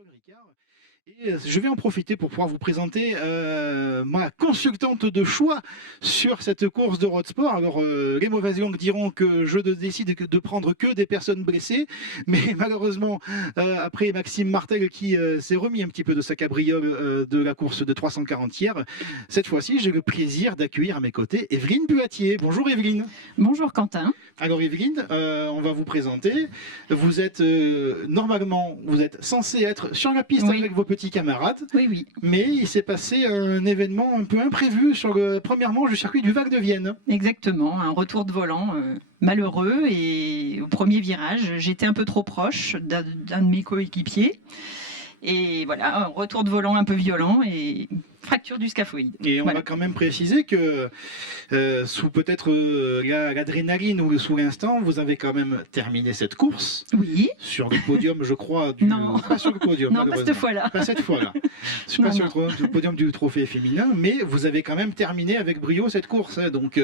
Paul Ricard. Et je vais en profiter pour pouvoir vous présenter ma consultante de choix sur cette course de road sport. Alors, les mauvaises langues diront que je décide de prendre que des personnes blessées, mais malheureusement, après Maxime Martel qui s'est remis un petit peu de sa cabriole de la course de 340 hier, cette fois-ci, j'ai le plaisir d'accueillir à mes côtés Evelyne Buatier. Bonjour Evelyne. Bonjour Quentin. Alors Evelyne, on va vous présenter. Vous êtes normalement, vous êtes censée être sur la piste avec vos petits camarades. Oui. Mais il s'est passé un événement un peu imprévu sur le premier manche du circuit du Val de Vienne. Exactement, un retour de volant malheureux et au premier virage, j'étais un peu trop proche d'un de mes coéquipiers. Et voilà, un retour de volant un peu violent et fracture du scaphoïde. Et on va quand même préciser que sous peut-être l'adrénaline ou sous l'instant, vous avez quand même terminé cette course. Oui. Sur le podium, je crois. Non. Pas sur le podium. Non, pas cette fois-là. Pas cette fois-là. Je suis pas sur le podium du trophée féminin, mais vous avez quand même terminé avec brio cette course. Donc,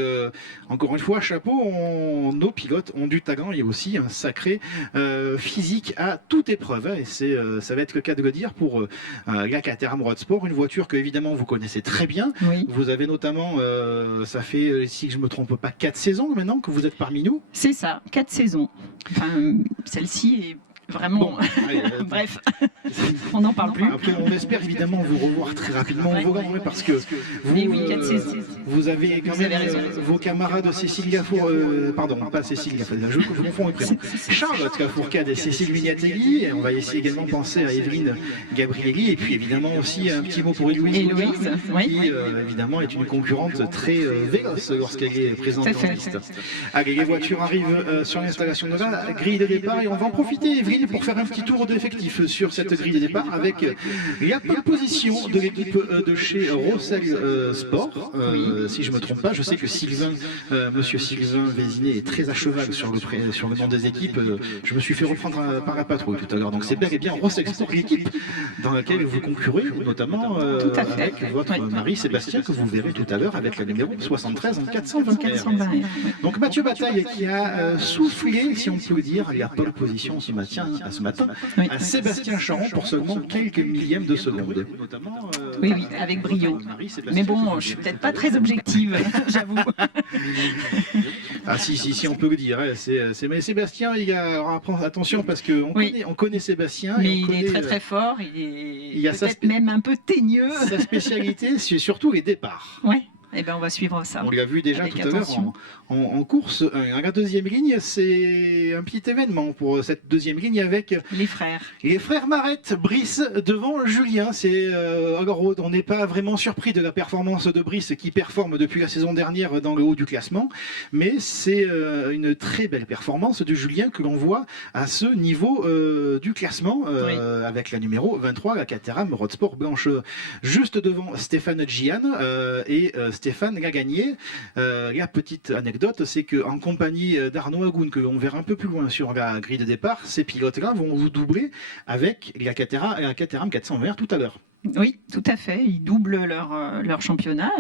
encore une fois, chapeau, nos pilotes ont du talent et aussi un sacré physique à toute épreuve. Et ça va être le cas de le dire pour la Caterham Road Sport, une voiture que évidemment vous connaissez très bien. Oui. Vous avez notamment, ça fait, si je ne me trompe pas, 4 saisons maintenant que vous êtes parmi nous. C'est ça, 4 saisons. Enfin, celle-ci est vraiment... Bon, allez, bref, on n'en parle plus. Après, on espère évidemment vous revoir très rapidement au volant, parce que vous avez quand même vos camarades Cécile Gafour, pardon, pas Cécile Gafour, je confonds les prénoms. Charlotte Gafourcade et Cécile Mignatelli, et on va essayer également de penser à Evelyne Gabrielli, et puis évidemment aussi un petit mot pour Héloïse, qui évidemment est une concurrente très véloce lorsqu'elle est présente dans la piste. Allez, les voitures arrivent sur l'installation de la grille de départ, et on va en profiter, Evelyne, pour faire un petit tour d'effectif sur cette grille de départ avec la position de l'équipe de chez Rossel Sport. Si je ne me trompe pas, je sais que monsieur Sylvain Vézinet est très à cheval sur le nom des équipes. Je me suis fait reprendre par la patrouille tout à l'heure. Donc c'est bel et bien Rossel Sport, l'équipe dans laquelle vous concurrez, notamment avec votre mari Sébastien, que vous verrez tout à l'heure avec la numéro 73 en 420 R. Donc Mathieu Bataille qui a soufflé, si on peut le dire, la pole position ce matin à Sébastien Charon pour seulement quelques millièmes de seconde. Oui, avec brio. Mais bon, je suis peut-être pas très objective, j'avoue. Ah si, on peut le dire. Mais Sébastien, attention parce qu'on connaît Sébastien. Mais il est très fort, il est peut-être même un peu teigneux. Sa spécialité, c'est surtout les départs. Ouais. Eh ben, on va suivre ça. On l'a vu déjà tout à l'heure en course. La deuxième ligne, c'est un petit événement pour cette deuxième ligne avec les frères. Les frères Marette, Brice devant Julien. Alors, on n'est pas vraiment surpris de la performance de Brice qui performe depuis la saison dernière dans le haut du classement, mais c'est une très belle performance de Julien que l'on voit à ce niveau du classement avec la numéro 23, la Caterham Road Sport blanche, juste devant Stéphane Gian et Stéphane l'a gagné. La petite anecdote, c'est qu'en compagnie d'Arnaud Agoun, que l'on verra un peu plus loin sur la grille de départ, ces pilotes-là vont vous doubler avec la Caterham 420 tout à l'heure. Oui, tout à fait. Ils doublent leur championnat.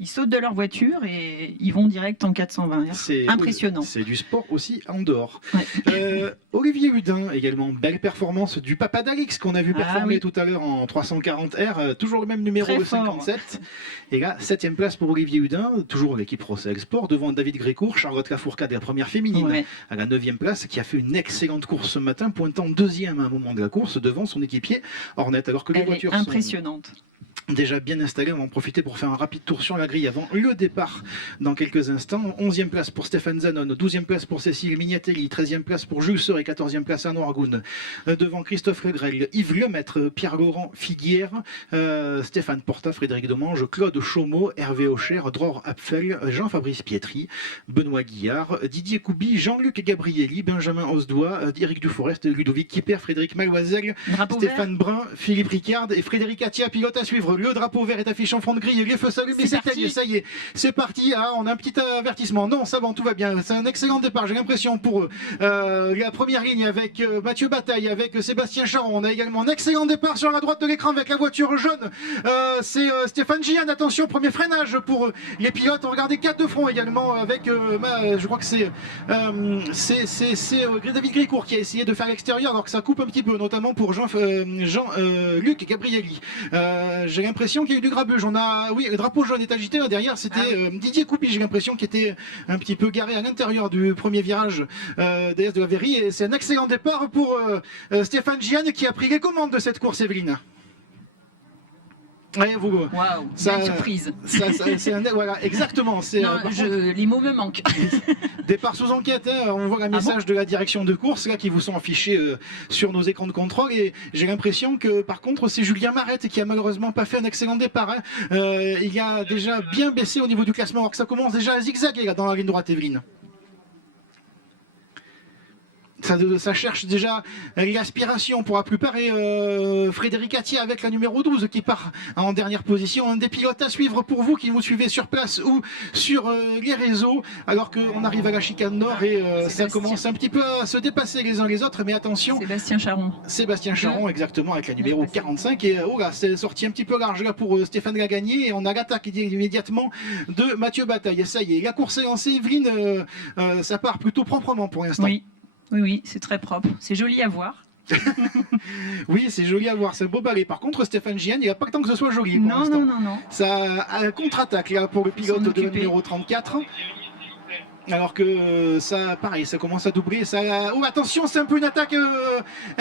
Ils sautent de leur voiture et ils vont direct en 420 R. C'est impressionnant. C'est du sport aussi en dehors. Ouais. Olivier Hudin également, belle performance du papa d'Alix qu'on a vu performer tout à l'heure en 340 R, toujours le même numéro, le 57. Et là, 7e place pour Olivier Hudin, toujours l'équipe Rossel Sport, devant David Grécourt, Charlotte Lafourcade, la première féminine, à la 9e place, qui a fait une excellente course ce matin, pointant 2e à un moment de la course devant son équipier Hornet, alors que les voitures sont impressionnante. Déjà bien installé, on va en profiter pour faire un rapide tour sur la grille avant le départ dans quelques instants. 11e place pour Stéphane Zanon, 12e place pour Cécile Mignatelli, 13e place pour Jules Seur et 14e place à Noirgoun. Devant Christophe Legrel, Yves Lemaître, Pierre-Laurent Figuière, Stéphane Porta, Frédéric Demange, Claude Chaumeau, Hervé Aucher, Dror Apfel, Jean-Fabrice Pietri, Benoît Guillard, Didier Couby, Jean-Luc Gabrielli, Benjamin Osdois, Éric Duforest, Ludovic Kipper, Frédéric Maloisel, Stéphane Brun, Philippe Ricard et Frédéric Attia, pilote à suivre. le drapeau vert est affiché en front de grille, les feux s'allument et s'éteignent. Ça y est, c'est parti. Ah, on a un petit avertissement. Non, ça va, tout va bien. C'est un excellent départ, j'ai l'impression, pour eux. La première ligne avec Mathieu Bataille, avec Sébastien Charon. On a également un excellent départ sur la droite de l'écran avec la voiture jaune. C'est Stéphane Gian. Attention, premier freinage pour les pilotes. Regardez 4 de front également avec, je crois que c'est David Grécourt qui a essayé de faire l'extérieur alors que ça coupe un petit peu, notamment pour Jean-Luc Gabrielli. J'ai l'impression qu'il y a eu du grabuge. Oui, le drapeau jaune est agité. Là, derrière, c'était Didier Coupi, j'ai l'impression, qui était un petit peu garé à l'intérieur du premier virage DS de la Verrie. Et c'est un excellent départ pour Stéphane Gian qui a pris les commandes de cette course, Evelyne. Ouais, waouh, quelle surprise. Voilà, exactement. Les mots me manquent. Départ sous enquête, hein, on voit un message de la direction de course là, qui vous sont affichés sur nos écrans de contrôle. Et j'ai l'impression que par contre c'est Julien Marette qui a malheureusement pas fait un excellent départ. Hein. Il a déjà bien baissé au niveau du classement, alors que ça commence déjà à zigzaguer là, dans la ligne droite, Evelyne. Ça cherche déjà l'aspiration pour la plupart et Frédéric Attier avec la numéro 12 qui part en dernière position. Un des pilotes à suivre pour vous qui nous suivez sur place ou sur les réseaux, alors qu'on arrive à la chicane nord et ça commence un petit peu à se dépasser les uns les autres, mais attention. Sébastien Charon, exactement, avec la numéro 45 et là c'est sorti un petit peu large là pour Stéphane Lagagné et on a l'attaque immédiatement de Mathieu Bataille. Et ça y est, la course est lancée, Evelyne, ça part plutôt proprement pour l'instant. Oui, c'est très propre. C'est joli à voir. Oui, c'est joli à voir, c'est un beau balai. Par contre, Stéphane Gian, il n'a pas le temps que ce soit joli. Non. Ça contre-attaque là pour le pilote de la numéro 34. Alors que ça, pareil, ça commence à doubler. Oh, attention, c'est un peu une attaque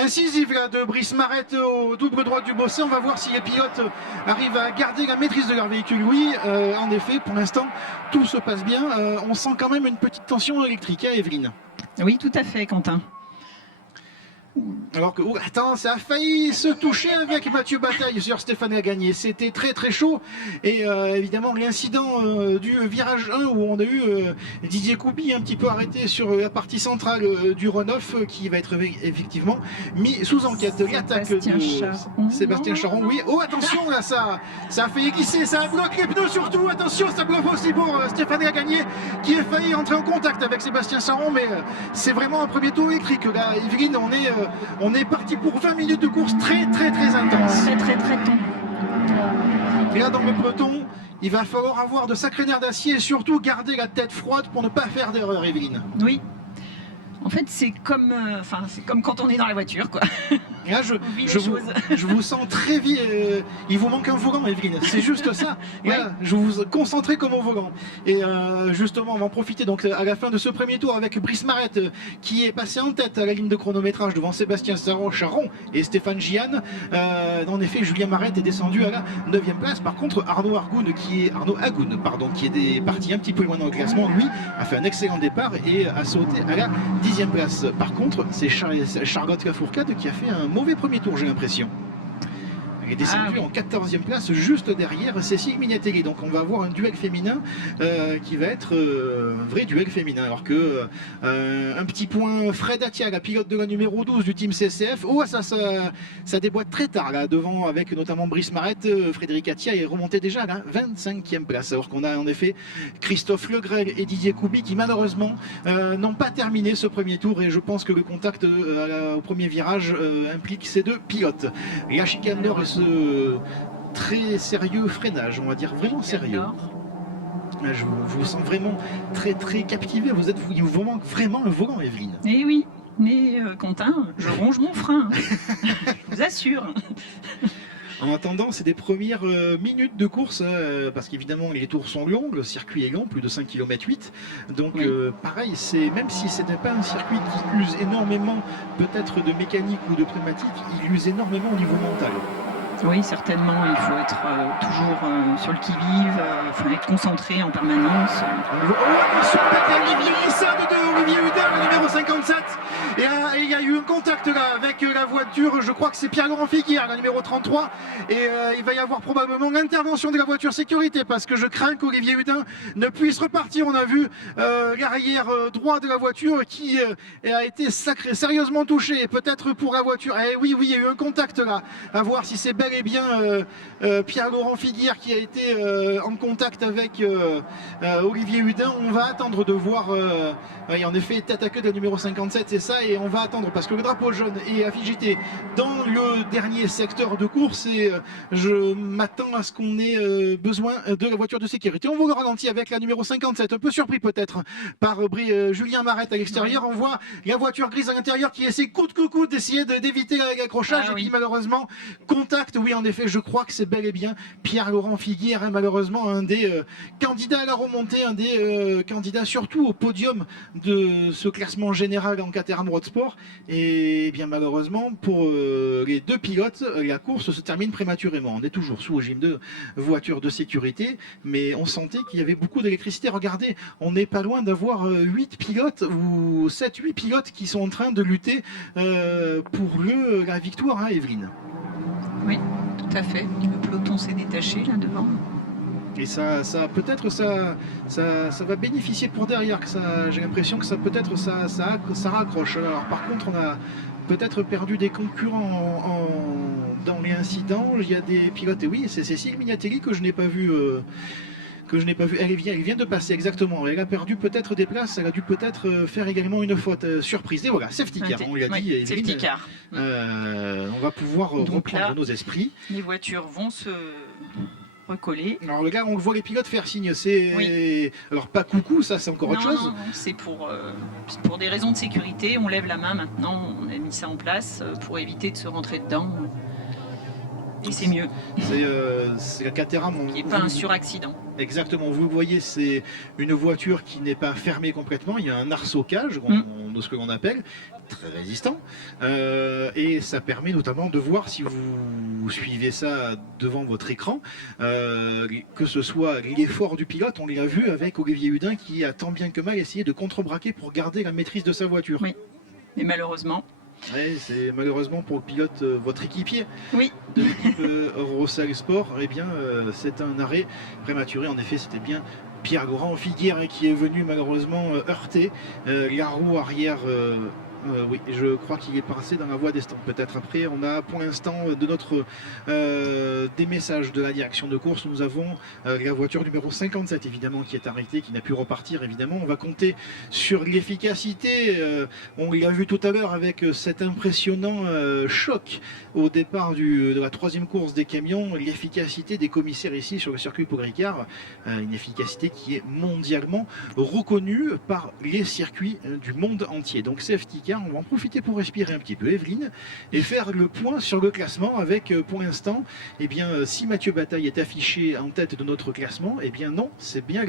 incisive là, de Brice Marette au double droit du Bossé. On va voir si les pilotes arrivent à garder la maîtrise de leur véhicule. Oui, en effet, pour l'instant, tout se passe bien. On sent quand même une petite tension électrique, hein, Evelyne. Oui, tout à fait, Quentin. Alors que, attends, ça a failli se toucher avec Mathieu Bataille sur Stéphane Lagagné. C'était très très chaud. Et évidemment, l'incident du virage 1 où on a eu Didier Coupi un petit peu arrêté sur la partie centrale du runoff qui va être effectivement mis sous enquête. L'attaque de Sébastien Charon. Oui, oh attention, là, ça a failli glisser, ça bloque les pneus surtout. Attention, ça bloque aussi pour Stéphane Lagagné qui a failli entrer en contact avec Sébastien Charon. Mais c'est vraiment un premier tour électrique. Là, Evelyne, on est parti pour 20 minutes de course très intense. Très tendu. Et là dans le peloton, il va falloir avoir de sacrés nerfs d'acier et surtout garder la tête froide pour ne pas faire d'erreur, Evelyne. Oui. En fait, c'est comme quand on est dans la voiture, quoi. Et là, je vous sens très vite. Il vous manque un volant, Evelyne. C'est juste ça. Et là, je vous concentrez comme au volant. Et justement, on va en profiter donc à la fin de ce premier tour avec Brice Marette qui est passé en tête à la ligne de chronométrage devant Sébastien Charon et Stéphane Gian. En effet, Julien Marette est descendu à la 9e place. Par contre, Arnaud Agoun, qui est parti un petit peu loin dans le classement, lui a fait un excellent départ et a sauté à la 10e place. Par contre, c'est Charlotte Lafourcade qui a fait un mauvais premier tour, j'ai l'impression. Elle est descendue en 14e place, juste derrière Cécile Mignatelli. Donc on va avoir un duel féminin qui va être un vrai duel féminin. Alors que un petit point, Fred Attia, la pilote de la numéro 12 du team CCF. Oh, ça déboîte très tard là, devant, avec notamment Brice Marette. Frédéric Attia est remonté déjà à la 25e place. Alors qu'on a en effet Christophe Legrel et Didier Coubi qui malheureusement n'ont pas terminé ce premier tour. Et je pense que le contact au premier virage implique ces deux pilotes. La chicane nord est très sérieux freinage, on va dire vraiment sérieux. Je vous sens vraiment très captivé. Il vous manque vraiment un volant, Evelyne. Eh oui, mais Quentin, je ronge mon frein. Je vous assure. En attendant, c'est des premières minutes de course, parce qu'évidemment les tours sont longs, le circuit est long, plus de 5 km 8. Donc pareil, même si ce n'est pas un circuit qui use énormément peut-être de mécanique ou de pneumatique, il use énormément au niveau mental. Oui, certainement, il faut être toujours sur le qui-vive, il faut être concentré en permanence. Oh, attention avec Olivier Lissade de Olivier Hudin, le numéro 57. Et il y a eu un contact là avec la voiture, je crois que c'est Pierre-Laurent Figuière, la numéro 33, et il va y avoir probablement l'intervention de la voiture sécurité parce que je crains qu'Olivier Hudin ne puisse repartir. On a vu l'arrière droit de la voiture qui a été sérieusement touché, peut-être pour la voiture. Et oui, il y a eu un contact là, à voir si c'est bel et bien Pierre-Laurent Figuière qui a été en contact avec Olivier Hudin. On va attendre de voir, oui, en effet, tête à queue de la numéro 57, c'est ça, et on va attendre parce que le drapeau jaune est affiché dans le dernier secteur de course et je m'attends à ce qu'on ait besoin de la voiture de sécurité. On vous le ralentit avec la numéro 57, un peu surpris peut-être par Julien Marette à l'extérieur. On voit la voiture grise à l'intérieur qui essaie coûte que coûte d'essayer d'éviter l'accrochage et puis malheureusement contact. Oui, en effet, je crois que c'est bel et bien Pierre-Laurent Figuière, hein, malheureusement un des candidats à la remontée, un des candidats surtout au podium de ce classement général en Caterham Road Sport. Et bien malheureusement pour les deux pilotes, la course se termine prématurément. On est toujours sous régime de voiture de sécurité, mais on sentait qu'il y avait beaucoup d'électricité. Regardez, on n'est pas loin d'avoir 8 pilotes ou 7-8 pilotes qui sont en train de lutter pour la victoire, hein, Evelyne. Oui, tout à fait. Le peloton s'est détaché là devant. Et ça peut-être ça va bénéficier pour derrière, que j'ai l'impression que ça peut-être ça raccroche. Alors par contre, on a peut-être perdu des concurrents dans les incidents. Il y a des pilotes, et oui, c'est Cécile Mignatelli que je n'ai pas vu. Elle vient de passer, exactement. Elle a perdu peut-être des places, elle a dû peut-être faire également une faute surprise. Et voilà, safety car, on l'a dit. Safety car. On va pouvoir reprendre nos esprits. Les voitures vont se recoller. Alors le gars, on voit les pilotes faire signe, alors pas coucou, ça c'est encore autre chose. Non, c'est pour des raisons de sécurité, on lève la main maintenant, on a mis ça en place pour éviter de se rentrer dedans. Et c'est mieux. C'est la Caterham. Il n'y a pas un suraccident. Exactement, vous le voyez, c'est une voiture qui n'est pas fermée complètement, il y a un arceau-cage, de ce que l'on appelle, très résistant, et ça permet notamment de voir, si vous suivez ça devant votre écran, que ce soit l'effort du pilote, on l'a vu avec Olivier Hudin qui a tant bien que mal essayé de contrebraquer pour garder la maîtrise de sa voiture. Oui, mais malheureusement... Ouais, c'est malheureusement pour le pilote, votre équipier de l'équipe Eurosal Sport, eh bien c'est un arrêt prématuré. En effet, c'était bien Pierre-Laurent Figuière qui est venu malheureusement heurter la roue arrière. Oui, je crois qu'il est passé dans la voie des stands. Peut-être après, on a pour l'instant des messages de la direction de course. Nous avons la voiture numéro 57 évidemment qui est arrêtée, qui n'a pu repartir évidemment. On va compter sur l'efficacité. On l'a vu tout à l'heure avec cet impressionnant choc au départ de la troisième course des camions. L'efficacité des commissaires ici sur le circuit Paul Ricard, une efficacité qui est mondialement reconnue par les circuits du monde entier. Donc safety car, on va en profiter pour respirer un petit peu, Evelyne, et faire le point sur le classement avec, pour l'instant, eh bien, si Mathieu Bataille est affiché en tête de notre classement, eh bien non, c'est bien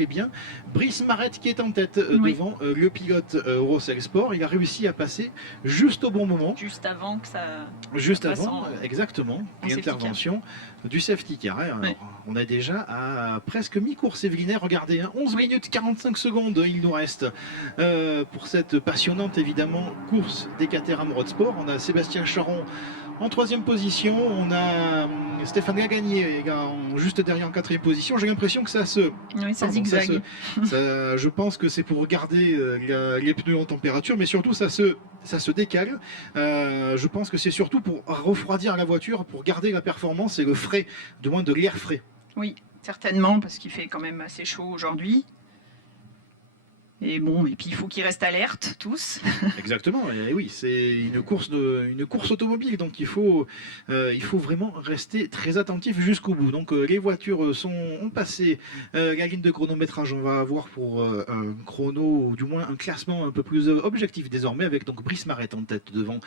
Brice Marette qui est en tête devant le pilote Eurosal Sport. Il a réussi à passer juste au bon moment. Juste avant que ça... Juste avant, exactement, l'intervention du safety car. Alors, on est déjà à presque mi-course, Evelyne. Regardez, 11 minutes 45 secondes, il nous reste pour cette passionnante, évidemment, course des Caterham Road Sport. On a Sébastien Charon en troisième position, on a Stéphane Lagagné juste derrière en quatrième position. J'ai l'impression que ça zigzague. Je pense que c'est pour garder les pneus en température, mais surtout ça se décale. Je pense que c'est surtout pour refroidir la voiture, pour garder la performance et le frais, de moins de l'air frais. Oui, certainement, parce qu'il fait quand même assez chaud aujourd'hui. Et bon, et puis il faut qu'ils restent alertes tous. Exactement, et oui, c'est une course automobile, donc il faut vraiment rester très attentif jusqu'au bout. Donc les voitures ont passé la ligne de chronométrage. On va avoir pour un chrono, ou du moins un classement un peu plus objectif désormais, avec donc Brice Marette en tête devant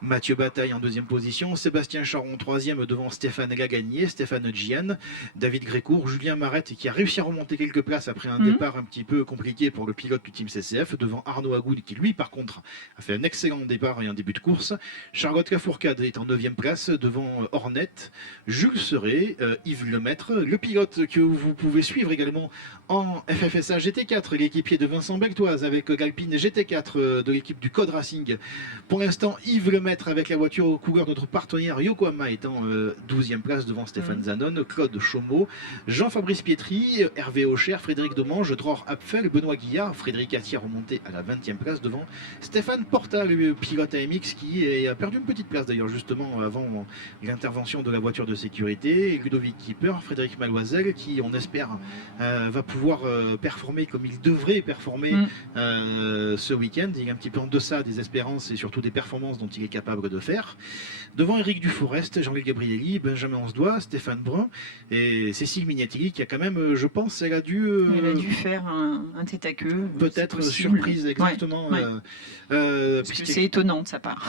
Mathieu Bataille en deuxième position, Sébastien Charon troisième devant Stéphane Lagagné, Stéphane Gian, David Grécourt, Julien Marette qui a réussi à remonter quelques places après un départ un petit peu compliqué pour le pilote pilote du team CCF, devant Arnaud Agoud qui lui par contre a fait un excellent départ et un début de course. Charlotte Lafourcade est en 9e place devant Hornet, Jules Serret, Yves Lemaître, le pilote que vous pouvez suivre également en FFSA GT4, l'équipier de Vincent Beltoise avec l'Alpine GT4 de l'équipe du Code Racing. Pour l'instant, Yves Lemaître avec la voiture aux couleurs de notre partenaire Yokohama est en 12e place devant Stéphane Zanon, Claude Chaumeau, Jean-Fabrice Pietri, Hervé Aucher, Frédéric Domange, Dror Apfel, Benoît Guillard, Frédéric Attier remonté à la 20e place devant Stéphane Porta, le pilote AMX qui a perdu une petite place d'ailleurs justement avant l'intervention de la voiture de sécurité. Ludovic Kipper, Frédéric Maloisel qui on espère va pouvoir performer comme il devrait performer ce week-end. Il est un petit peu en deçà des espérances et surtout des performances dont il est capable de faire. Devant Éric Duforest, Jean-Luc Gabrielli, Benjamin Onsdois, Stéphane Brun et Cécile Mignatelli qui a quand même, je pense, elle a dû faire un tête à queue. Peut-être surprise, exactement. Parce que c'est étonnant de sa part.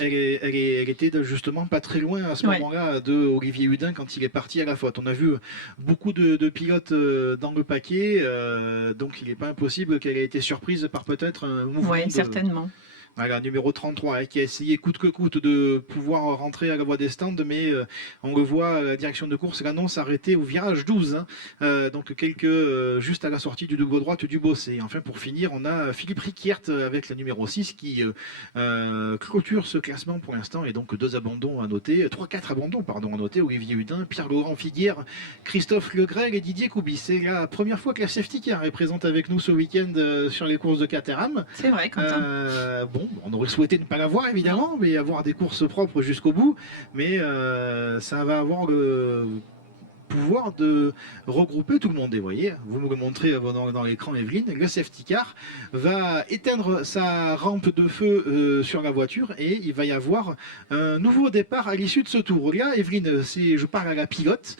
Elle était justement pas très loin à ce moment-là de Olivier Hudin quand il est parti à la faute. On a vu beaucoup de pilotes dans le paquet, donc il n'est pas impossible qu'elle ait été surprise par peut-être un mouvement. Oui, certainement. Voilà, numéro 33, qui a essayé coûte que coûte de pouvoir rentrer à la voie des stands, mais on le voit, la direction de course l'annonce arrêtée au virage 12, donc juste à la sortie du double droite du Bossé. Enfin, pour finir, on a Philippe Riquiert avec la numéro 6 qui clôture ce classement pour l'instant, et donc 4 abandons à noter, à noter, Olivier Hudin, Pierre-Laurent Figuière, Christophe Legrel et Didier Couby. C'est la première fois que la Safety Car est présente avec nous ce week-end sur les courses de Caterham. C'est vrai, Quentin. On aurait souhaité ne pas l'avoir évidemment, mais avoir des courses propres jusqu'au bout. Mais ça va avoir le pouvoir de regrouper tout le monde. Et vous voyez, vous me le montrez dans l'écran, Evelyne, le safety car va éteindre sa rampe de feu sur la voiture et il va y avoir un nouveau départ à l'issue de ce tour. Là, Evelyne, je parle à la pilote,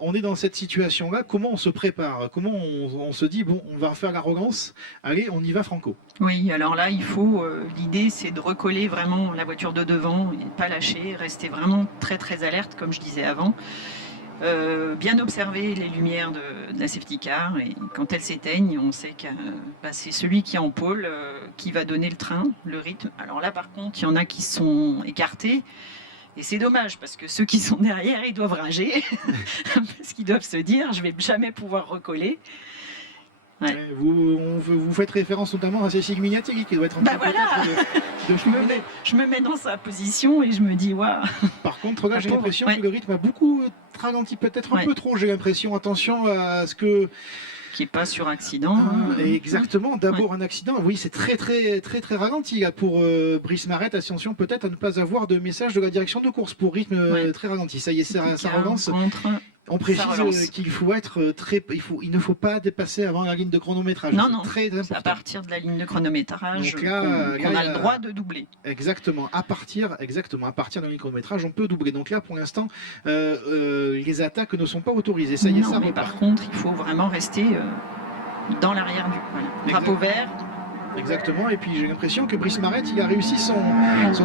on est dans cette situation-là, comment on se prépare? Comment on se dit, bon, on va faire l'arrogance, allez, on y va franco? Oui, alors là, l'idée c'est de recoller vraiment la voiture de devant et ne pas lâcher, rester vraiment très très alerte comme je disais avant. Bien observer les lumières de la safety car et quand elles s'éteignent, on sait que c'est celui qui est en pôle qui va donner le train, le rythme. Alors là par contre, il y en a qui sont écartés et c'est dommage parce que ceux qui sont derrière, ils doivent rager parce qu'ils doivent se dire je vais jamais pouvoir recoller. Ouais. Vous faites référence notamment à Cécile Mignatelli qui doit être en train je me mets dans sa position et je me dis waouh. Par contre là j'ai l'impression que le rythme a beaucoup ralenti, peut-être un peu trop, j'ai l'impression. Attention à ce que qui n'est pas sur accident. Exactement, d'abord un accident, oui, c'est très ralenti là pour Brice Marette. Attention peut-être à ne pas avoir de message de la direction de course pour rythme très ralenti. Ça y est, ça relance. On précise qu'il faut être il ne faut pas dépasser avant la ligne de chronométrage. Non, très important. À partir de la ligne de chronométrage, on a le droit de doubler. Exactement, à partir de la ligne de chronométrage, on peut doubler. Donc là, pour l'instant, les attaques ne sont pas autorisées. Ça y est, ça repart. Par contre, il faut vraiment rester dans l'arrière du drapeau vert. Exactement, et puis j'ai l'impression que Brice Marette il a réussi son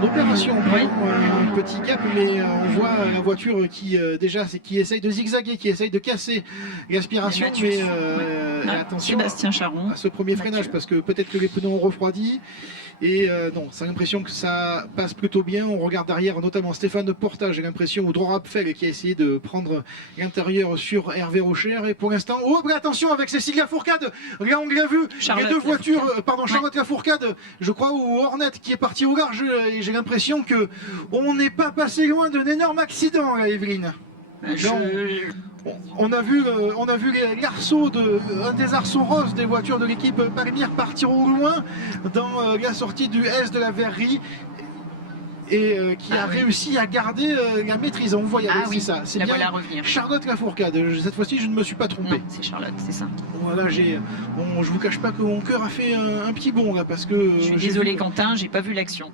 opération. Un petit gap, mais on voit la voiture qui essaye de zigzaguer, qui essaye de casser l'aspiration, mais attention Sébastien Charon à ce premier freinage parce que peut-être que les pneus ont refroidi. Et non, ça a l'impression que ça passe plutôt bien. On regarde derrière notamment Stéphane Porta, j'ai l'impression, ou Dror Apfel qui a essayé de prendre l'intérieur sur Hervé Rocher. Et pour l'instant, attention avec Cécile Lafourcade. Là, on l'a vu, les deux voitures, Charlotte Lafourcade, je crois, ou Hornet qui est parti au large. Et j'ai l'impression que on n'est pas passé loin d'un énorme accident, là, Evelyne. On a vu un des arceaux roses des voitures de l'équipe Palmire partir au loin dans la sortie du S de la verrerie et qui a réussi à garder la maîtrise. On voit, c'est ça. C'est bien Charlotte Lafourcade. Cette fois-ci, je ne me suis pas trompé. Non, c'est Charlotte, c'est ça. Voilà, je vous cache pas que mon cœur a fait un petit bond là parce que. Je suis désolé, Quentin, j'ai pas vu l'action.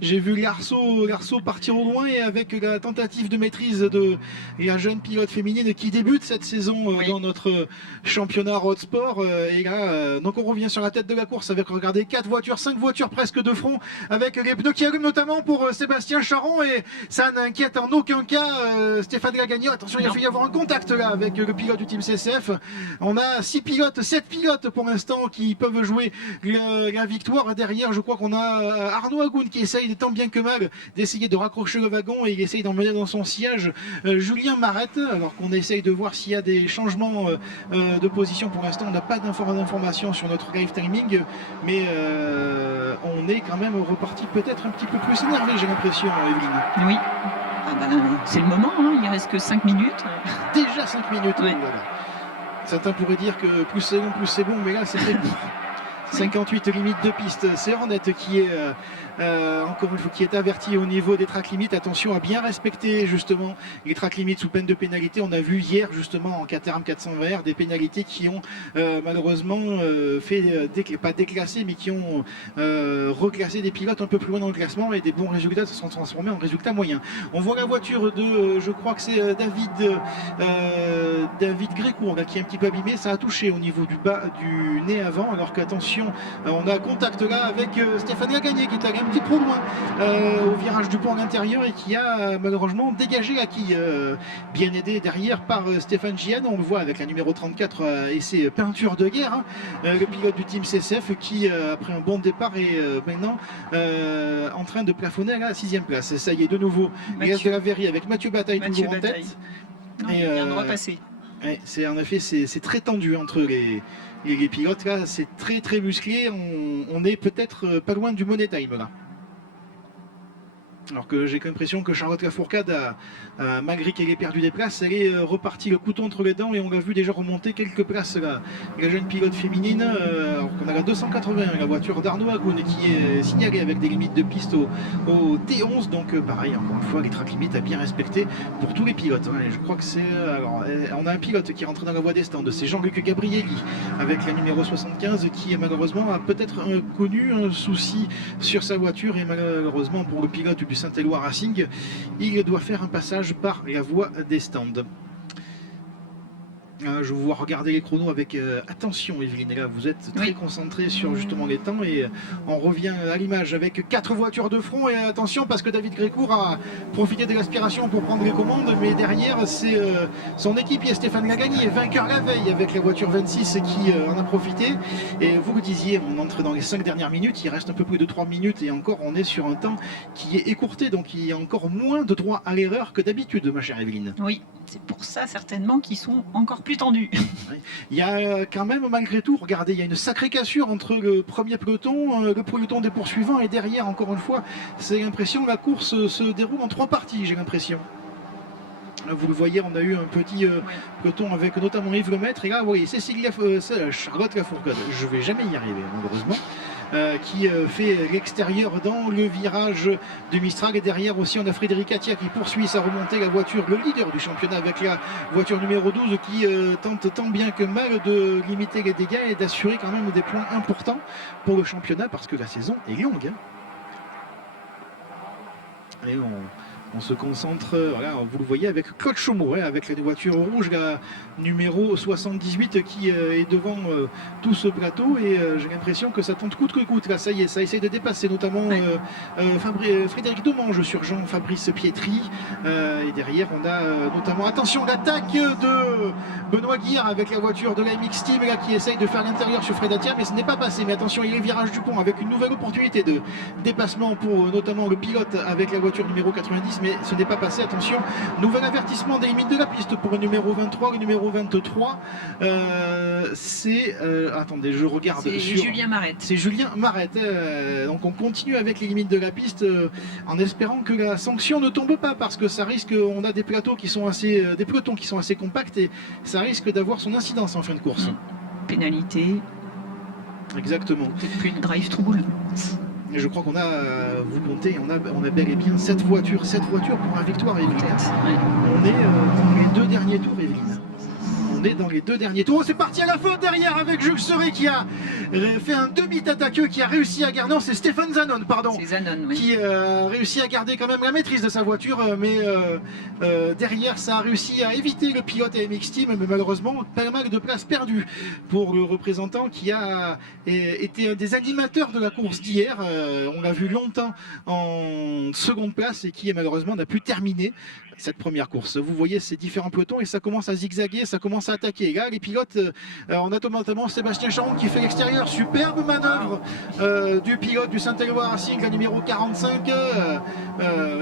J'ai vu Larceau partir au loin et avec la tentative de maîtrise de la jeune pilote féminine qui débute cette saison dans notre championnat road sport. Et là, donc on revient sur la tête de la course avec, regardez, 5 voitures presque de front avec les pneus qui allument notamment pour Sébastien Charon, et ça n'inquiète en aucun cas Stéphane Lagagnon. Attention, il a failli y avoir un contact là avec le pilote du team CCF. On a 7 pilotes pour l'instant qui peuvent jouer la victoire. Derrière, je crois qu'on a Arnaud Agoun qui essaye tant bien que mal d'essayer de raccrocher le wagon, et il essaye d'emmener dans son sillage Julien Marette, alors qu'on essaye de voir s'il y a des changements de position. Pour l'instant, on n'a pas d'informations sur notre live timing, mais on est quand même reparti peut-être un petit peu plus énervé, j'ai l'impression, Evelyne. Oui, c'est le moment, hein. Il reste que 5 minutes. Déjà 5 minutes, oui. Voilà. Certains pourraient dire que plus c'est bon, mais là c'était 58 limites de piste. C'est Hornet qui est encore une fois qui est averti au niveau des track limites. Attention à bien respecter justement les track limites sous peine de pénalité. On a vu hier justement en Caterham 400 VR des pénalités qui ont malheureusement fait pas déclasser, mais qui ont reclassé des pilotes un peu plus loin dans le classement, et des bons résultats se sont transformés en résultats moyens. On voit la voiture de je crois que c'est David Grécourt là, qui est un petit peu abîmé. Ça a touché au niveau du bas du nez avant, alors qu'attention, on a contact là avec Stéphane Lagagné qui est allé un petit peu trop loin au virage du pont à l'intérieur et qui a malheureusement dégagé la quille, bien aidé derrière par Stéphane Gian. On le voit avec la numéro 34 et ses peintures de guerre, hein, le pilote du team CCF qui après un bon départ est maintenant en train de plafonner à la 6e place. Ça y est, de nouveau Gaz de la Verrie avec Mathieu Bataille toujours en tête. Non, il vient de repasser. C'est en effet c'est très tendu entre les pilotes là, c'est très musclé. On est peut-être pas loin du money time là. Alors que j'ai l'impression que Charlotte Lafourcade, malgré qu'elle ait perdu des places, elle est repartie le couteau entre les dents, et on l'a vu déjà remonter quelques places là. La jeune pilote féminine, alors qu'on a la 281, la voiture d'Arnaud Agoun qui est signalée avec des limites de piste au T11, donc pareil, encore une fois, les track limites à bien respecter pour tous les pilotes. Hein. Et je crois que c'est... Alors, on a un pilote qui est rentré dans la voie des stands, c'est Jean-Luc Gabrielli, avec la numéro 75, qui malheureusement a peut-être connu un souci sur sa voiture, et malheureusement pour le pilote du Saint-Éloi Racing, il doit faire un passage par la voie des stands. Je vous vois regarder les chronos avec attention, Evelyne. Et là, vous êtes très concentré sur justement les temps, et on revient à l'image avec 4 voitures de front. Et attention, parce que David Grécourt a profité de l'aspiration pour prendre les commandes, mais derrière, c'est son équipier Stéphane Lagagny, vainqueur la veille avec la voiture 26 qui en a profité. Et vous le disiez, on entre dans les 5 dernières minutes, il reste un peu plus de 3 minutes, et encore, on est sur un temps qui est écourté, donc il y a encore moins de droit à l'erreur que d'habitude, ma chère Evelyne. Oui, c'est pour ça certainement qu'ils sont encore plus tendus. Il y a quand même, malgré tout, regardez, il y a une sacrée cassure entre le premier peloton, le peloton des poursuivants, et derrière, encore une fois, c'est l'impression que la course se déroule en 3 parties, j'ai l'impression. Vous le voyez, on a eu un petit peloton avec notamment Yves Lemaître, et là, vous voyez, Charlotte Lafourcade, je vais jamais y arriver, malheureusement. Qui fait l'extérieur dans le virage de Mistral, et derrière aussi on a Frédéric Attia qui poursuit sa remontée, la voiture, le leader du championnat avec la voiture numéro 12 qui tente tant bien que mal de limiter les dégâts et d'assurer quand même des points importants pour le championnat, parce que la saison est longue, hein. Et on se concentre, voilà, vous le voyez avec Claude Chaumeau, avec la voiture rouge, la numéro 78 qui est devant tout ce plateau, et j'ai l'impression que ça tente coûte que coûte. Là, ça y est, ça essaye de dépasser notamment Frédéric Domange sur Jean-Fabrice Pietri, et derrière on a notamment, attention, l'attaque de Benoît Guillard avec la voiture de la MX Team là, qui essaye de faire l'intérieur sur Fred Attia, mais ce n'est pas passé. Mais attention, il y a le virage du pont avec une nouvelle opportunité de dépassement pour notamment le pilote avec la voiture numéro 90, mais ce n'est pas passé. Attention, nouvel avertissement des limites de la piste pour le numéro 23, le numéro 23, c'est attendez, je regarde, c'est Julien Marette. C'est Julien Marette. Donc on continue avec les limites de la piste en espérant que la sanction ne tombe pas, parce que ça risque, on a des plateaux qui sont assez, des pelotons qui sont assez compacts, et ça risque d'avoir son incidence en fin de course. Pénalité. Exactement. Peut-être plus de drive-through. Et je crois qu'on a, vous comptez, on a bel et bien 7 voitures pour la victoire, Evelyne. On est dans les 2 derniers tours, Evelyne. On est dans les 2 derniers tours. C'est parti à la faute derrière avec Jules Serret qui a fait un demi-attaqueux, qui a réussi à garder. Non, c'est Stéphane Zanon, pardon. Zanon, oui. Qui a réussi à garder quand même la maîtrise de sa voiture, mais derrière, ça a réussi à éviter le pilote AMX Team, mais malheureusement, pas mal de place perdue pour le représentant qui a été un des animateurs de la course d'hier. On l'a vu longtemps en seconde place et qui malheureusement n'a pu terminer cette première course. Vous voyez ces différents pelotons et ça commence à zigzaguer, ça commence à attaquer. Là, les pilotes, on a notamment Sébastien Charon qui fait l'extérieur. Superbe manœuvre du pilote du Saint-Éloi Racing, la numéro 45,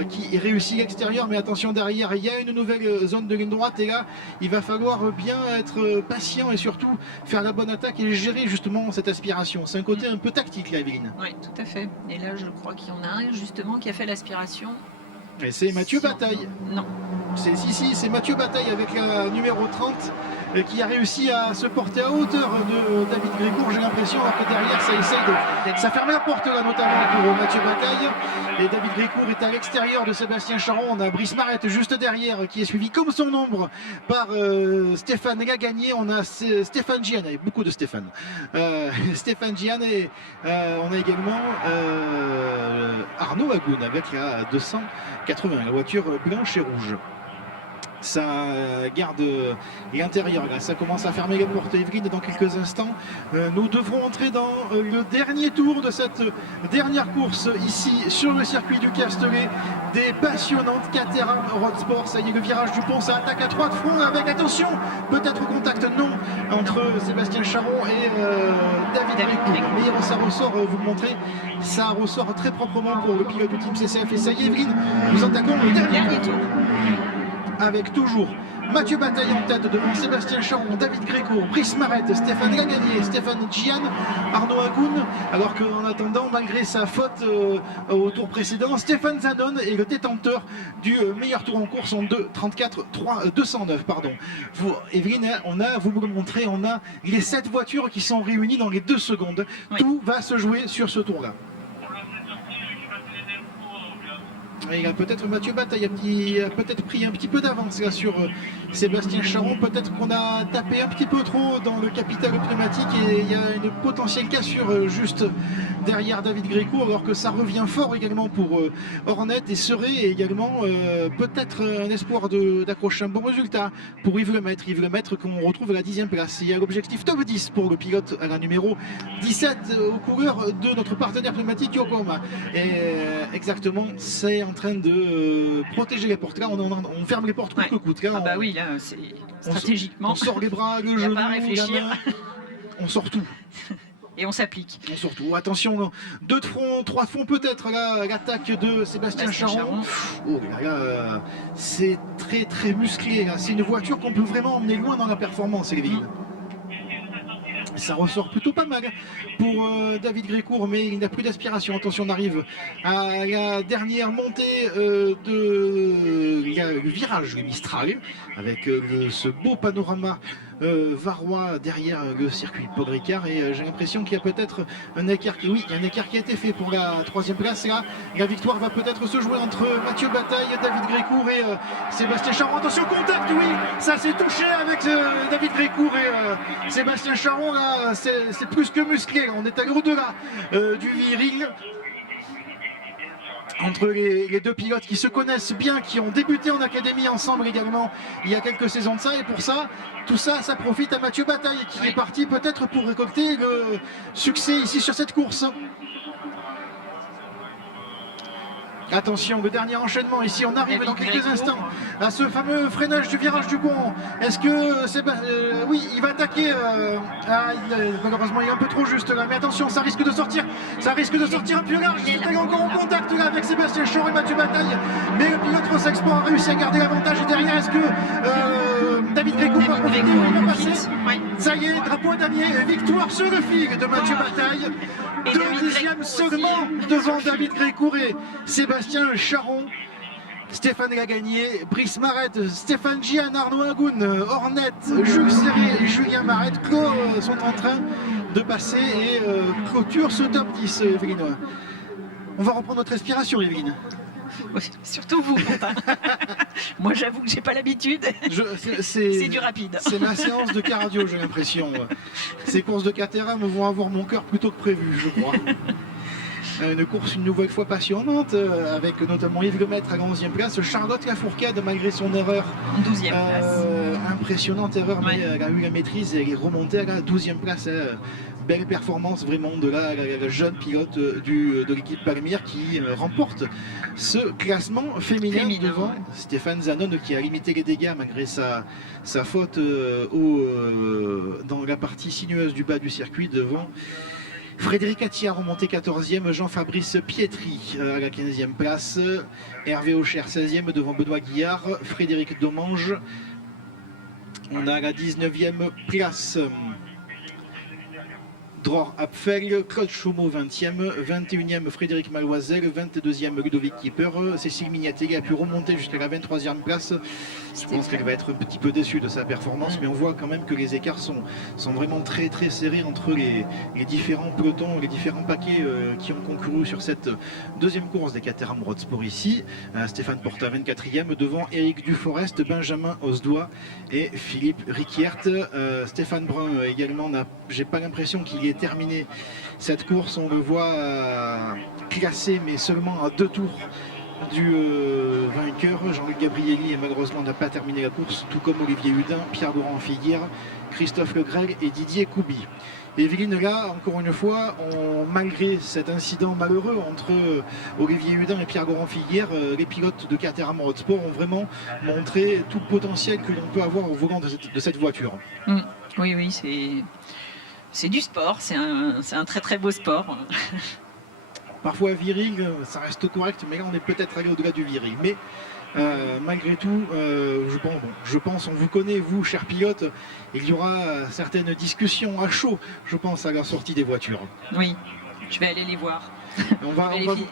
qui réussit l'extérieur. Mais attention, derrière, il y a une nouvelle zone de ligne droite. Et là, il va falloir bien être patient et surtout faire la bonne attaque et gérer justement cette aspiration. C'est un côté un peu tactique, là, Evelyne. Oui, tout à fait. Et là, je crois qu'il y en a un justement qui a fait l'aspiration. Et c'est Mathieu Bataille. Non. C'est Mathieu Bataille avec la numéro 30 qui a réussi à se porter à hauteur de David Grécourt, j'ai l'impression, alors que derrière ça essaye de... Ça ferme la porte là notamment pour Mathieu Bataille. Et David Grécourt est à l'extérieur de Sébastien Charon. On a Brice Marette juste derrière qui est suivi comme son ombre par Stéphane Lagagné. On a Stéphane Gian, il y a beaucoup de Stéphane. Stéphane Gian et on a également Arnaud Agoun avec la 280, la voiture blanche et rouge. Ça garde l'intérieur, ça commence à fermer les portes. Evelyne, dans quelques instants, nous devrons entrer dans le dernier tour de cette dernière course ici sur le circuit du Castellet des passionnantes Caterham Road Sport. Ça y est, le virage du pont, ça attaque à 3 de front avec, attention, peut-être contact non entre Sébastien Charon et David Grécourt. Mais ça ressort, vous le montrez, ça ressort très proprement pour le pilote du team CCF. Et ça y est, Evelyne, nous attaquons le dernier tour. Avec toujours Mathieu Bataille en tête devant Sébastien Charon, David Grécourt, Brice Marette, Stéphane Lagagné, Stéphane Gian, Arnaud Agoun, alors qu'en attendant, malgré sa faute au tour précédent, Stéphane Zanon est le détenteur du meilleur tour en course en 2:34.209. Pardon. Evelyne, vous me le montrez, on a les 7 voitures qui sont réunies dans les 2 secondes. Oui. Tout va se jouer sur ce tour-là. Et peut-être Mathieu Bataille a peut-être pris un petit peu d'avance là sur Sébastien Charon. Peut-être qu'on a tapé un petit peu trop dans le capital pneumatique et il y a une potentielle cassure juste derrière David Grécourt, alors que ça revient fort également pour Hornet et serait également peut-être un espoir d'accrocher un bon résultat pour Yves Lemaître. Yves Lemaître qu'on retrouve à la 10e place. Il y a l'objectif top 10 pour le pilote à la numéro 17 aux couleurs de notre partenaire pneumatique Yokohama. Et exactement, c'est en train de protéger les portes. Là, on ferme les portes coûte que coûte. Là, bah oui, là, c'est stratégiquement. On sort les bras, le genou, pas à réfléchir. On sort tout. Et on s'applique. On sort tout. Attention, 2 de front, 3 de front peut-être, l'attaque de Sébastien Charon. Oh, là, c'est très très musclé. C'est une voiture qu'on peut vraiment emmener loin dans la performance, Evelyne. Ça ressort plutôt pas mal pour David Grécourt, mais il n'a plus d'aspiration. Attention, on arrive à la dernière montée le virage du Mistral, avec ce beau panorama varois derrière le circuit Paul Ricard. Et j'ai l'impression qu'il y a peut-être un écart qui, il y a un écart qui a été fait pour la 3e place. Là, la victoire va peut-être se jouer entre Mathieu Bataille, David Grécourt et Sébastien Charon. Attention, contact, oui, ça s'est touché avec David Grécourt et Sébastien Charon. Là, c'est plus que musclé. On est à l'au-delà du viril. Entre les 2 pilotes qui se connaissent bien, qui ont débuté en académie ensemble également il y a quelques saisons de ça, et pour ça, tout ça, ça profite à Mathieu Bataille qui est parti peut-être pour récolter le succès ici sur cette course. Attention, le dernier enchaînement ici, on arrive dans quelques instants à ce fameux freinage du virage du pont. Est-ce que c'est oui, il va attaquer malheureusement il est un peu trop juste là, mais attention, ça risque de sortir un peu large. C'est encore en contact là avec Sébastien Charon et Mathieu Bataille, mais le pilote Ross Export a réussi à garder l'avantage. Et derrière, est-ce que David Grécourt va profiter, il va passer? Ça y est, drapeau damier, victoire sur le fil de Mathieu Bataille. 2e seulement devant David Grécourt et Sébastien Charon. Stéphane Lagagné, Brice Marette, Stéphane Gian, Arnaud Agoun, Hornet, Jules Serret et Julien Marette sont en train de passer et clôture ce top 10, Evelyne. On va reprendre notre respiration, Evelyne. Oui, surtout vous, Quentin. Moi, j'avoue que j'ai pas l'habitude. C'est du rapide. C'est ma séance de cardio, j'ai l'impression. Ces courses de Caterham vont avoir mon cœur plutôt que prévu, je crois. Une course une nouvelle fois passionnante, avec notamment Yves Lemaître à la 11e place, Charlotte Lafourcade, malgré son erreur, en 12e place. Impressionnante erreur, mais elle a eu la maîtrise et elle est remontée à la 12e place. Belle performance vraiment de la jeune pilote de l'équipe Palmyre qui remporte ce classement féminin devant Stéphane Zanon, qui a limité les dégâts malgré sa faute dans la partie sinueuse du bas du circuit, devant Frédéric Attia remonté 14e, Jean-Fabrice Pietri à la 15e place, Hervé Aucher 16e devant Benoît Guillard, Frédéric Domange. On a la 19e place Dror Apfel, Claude Chaumeau 20e, 21e Frédéric Maloisel, 22e Ludovic Kipper. Cécile Mignatelli a pu remonter jusqu'à la 23e place. Je pense qu'elle va être un petit peu déçue de sa performance, mais on voit quand même que les écarts sont vraiment très très serrés entre les différents pelotons, les différents paquets qui ont concouru sur cette deuxième course des Caterham Road Sport ici. Stéphane Porta 24e devant Éric Duforest, Benjamin Osdois et Philippe Rickiert. Stéphane Brun également, j'ai pas l'impression qu'il ait terminé cette course. On le voit classé, mais seulement à 2 tours du vainqueur. Jean-Luc Gabrielli et malheureusement n'a pas terminé la course, tout comme Olivier Hudin, Pierre-Laurent Figuière, Christophe Legrel et Didier Couby. Evelyne, là, encore une fois, malgré cet incident malheureux entre Olivier Hudin et Pierre-Laurent Figuière, les pilotes de Caterham Road Sport ont vraiment montré tout le potentiel que l'on peut avoir au volant de cette voiture. Oui, c'est du sport, c'est un très très beau sport. Parfois viril, ça reste correct, mais là on est peut-être allé au-delà du viril. Mais malgré tout, je pense, on vous connaît, vous, chers pilotes, il y aura certaines discussions à chaud, je pense, à la sortie des voitures. Oui, je vais aller les voir. On va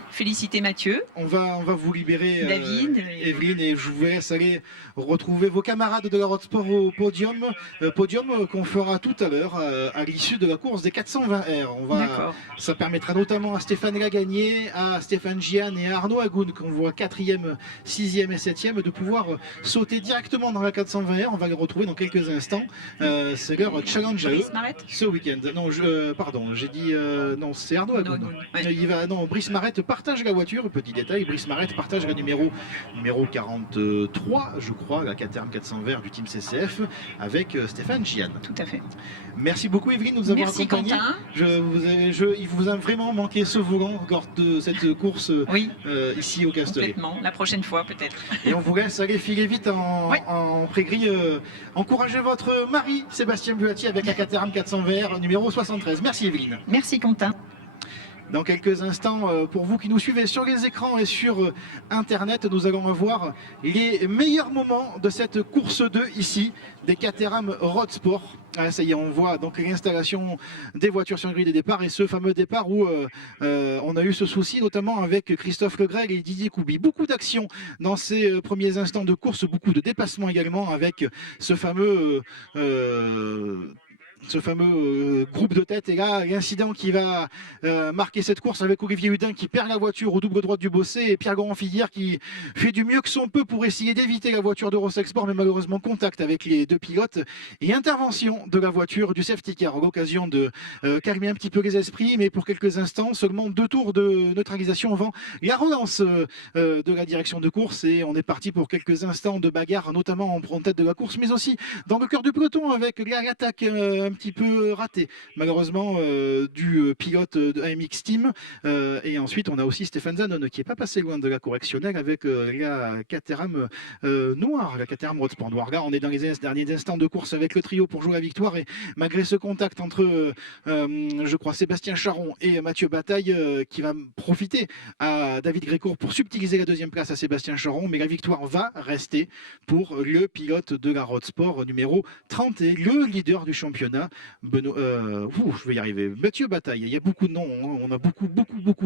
féliciter Mathieu. On va vous libérer, David, Evelyne, et je vous laisse aller retrouver vos camarades de la Road Sport au podium, qu'on fera tout à l'heure à l'issue de la course des 420R. Ça permettra notamment à Stéphane Lagagné, à Stéphane Gian et à Arnaud Agoun, qu'on voit 4e, 6e et 7e, de pouvoir sauter directement dans la 420R. On va les retrouver dans quelques instants. C'est leur challenge à eux ce week-end. Non, pardon, j'ai dit non, c'est Arnaud Agoun. Non, Brice Marette partage la voiture, petit détail, Brice Marette partage la numéro 43, je crois, la Caterham 420 du team CCF, avec Stéphane Gian. Tout à fait. Merci beaucoup Evelyne de nous avoir accompagnés. Il vous a vraiment manqué ce volant lors de cette course ici au Castellet. Complètement, la prochaine fois peut-être. Et on vous laisse aller filer vite en pré-gris. Encouragez votre mari, Sébastien Buatier, avec la Caterham 420 numéro 73. Merci Evelyne. Merci Quentin. Dans quelques instants, pour vous qui nous suivez sur les écrans et sur Internet, nous allons avoir les meilleurs moments de cette course 2 ici, des Caterham Road Sport. Ah, ça y est, on voit donc l'installation des voitures sur le grille des départs et ce fameux départ où on a eu ce souci, notamment avec Christophe Legrel et Didier Couby. Beaucoup d'actions dans ces premiers instants de course, beaucoup de dépassements également avec ce fameux groupe de tête. Et là, l'incident qui va marquer cette course avec Olivier Hudin qui perd la voiture au double droite du Bossé et Pierre-Laurent Figuière qui fait du mieux que son peut pour essayer d'éviter la voiture d'Eurosexport, mais malheureusement contact avec les deux pilotes et intervention de la voiture du safety car à l'occasion de calmer un petit peu les esprits, mais pour quelques instants, seulement 2 tours de neutralisation avant la relance de la direction de course et on est parti pour quelques instants de bagarre, notamment en tête de la course, mais aussi dans le cœur du peloton avec l'attaque un petit peu raté malheureusement du pilote de AMX Team et ensuite on a aussi Stéphane Zanon qui n'est pas passé loin de la correctionnelle avec la Caterham noire, la Caterham Road Sport noire. Là on est dans les derniers instants de course avec le trio pour jouer la victoire et malgré ce contact entre je crois Sébastien Charon et Mathieu Bataille qui va profiter à David Grécourt pour subtiliser la deuxième place à Sébastien Charon, mais la victoire va rester pour le pilote de la Road Sport numéro 30 et le leader du championnat je vais y arriver. Mathieu Bataille, il y a beaucoup de noms, hein. On a beaucoup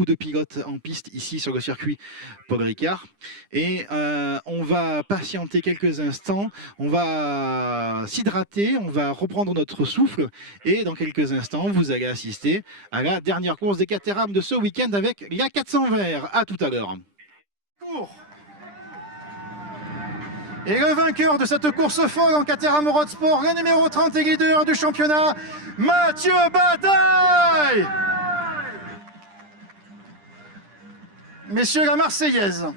de pilotes en piste ici sur le circuit Paul Ricard. Et on va patienter quelques instants, on va s'hydrater, on va reprendre notre souffle et dans quelques instants, vous allez assister à la dernière course des Caterham de ce week-end avec la 420R. À tout à l'heure. Et le vainqueur de cette course folle en Caterham Road Sport, le numéro 30 et leader du championnat, Mathieu Bataille. Messieurs, la Marseillaise.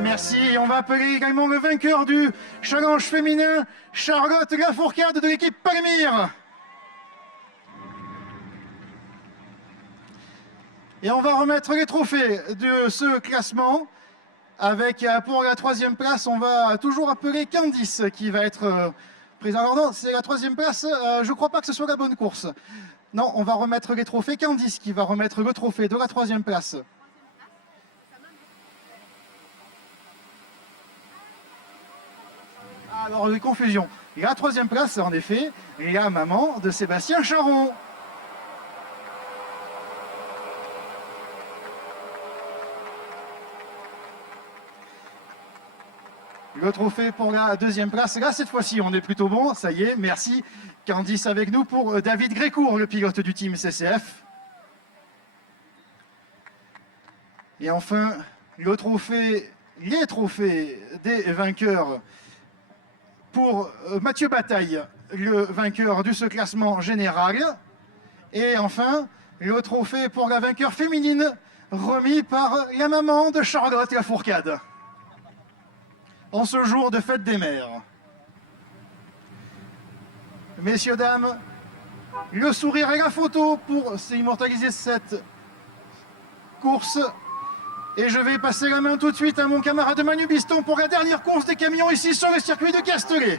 Merci, et on va appeler également le vainqueur du challenge féminin, Charlotte Lafourcade de l'équipe Palmyre. Et on va remettre les trophées de ce classement. Avec, pour la 3e place, on va toujours appeler Candice qui va être prise en ordre. C'est la 3e place, je ne crois pas que ce soit la bonne course. Non, on va remettre les trophées. Candice qui va remettre le trophée de la 3e place. Alors, une confusion. La 3e place, en effet, la maman de Sébastien Charon. Le trophée pour la 2e place. Là, cette fois-ci, on est plutôt bon. Ça y est, merci. Candice avec nous pour David Grécourt, le pilote du team CCF. Et enfin, le trophée, les trophées des vainqueurs pour Mathieu Bataille, le vainqueur de ce classement général. Et enfin, le trophée pour la vainqueur féminine, remis par la maman de Charlotte Lafourcade, en ce jour de fête des mères. Messieurs, dames, le sourire et la photo pour immortaliser cette course. Et je vais passer la main tout de suite à mon camarade Manu Biston pour la dernière course des camions ici sur le circuit de Castellet.